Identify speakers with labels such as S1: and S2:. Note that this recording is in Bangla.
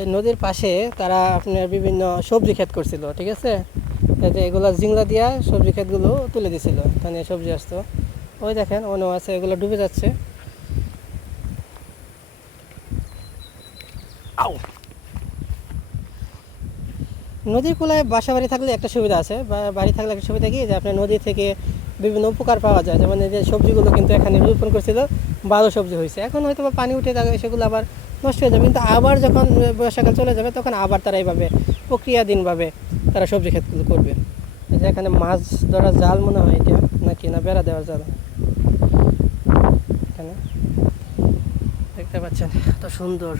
S1: এই নদীর পাশে তারা আপনার বিভিন্ন সবজি ক্ষেত করছিল ঠিক আছে? এগুলো জিংলা দিয়া সবজি ক্ষেতগুলো তুলে দিছিল স্থানীয় সবজি আসতো। ওই দেখেন অন্য আছে এগুলো ডুবে যাচ্ছে। আউ! নদীর কূলায় বাসা বাড়ি থাকলে একটা সুবিধা আছে। বাড়ি থাকলে একটা সুবিধা কি? যে আপনার নদী থেকে বিভিন্ন উপকার পাওয়া যায়। যেমন এই যে সবজিগুলো কিন্তু এখানে রোপণ করছিল ভালো সবজি হয়েছে। এখন হয়তো পানি উঠে যাবে সেগুলো আবার নষ্ট হয়ে যাবে। কিন্তু আবার যখন বর্ষাকাল চলে যাবে, তখন আবার তারা এইভাবে প্রক্রিয়াধীনভাবে তারা সবজি ক্ষেতগুলো করবে। যে এখানে মাছ ধরার জাল মনে হয় এটা, নাকি না বেড়া দেওয়ার জাল? এখানে। দেখতে পাচ্ছেন, এত সুন্দর।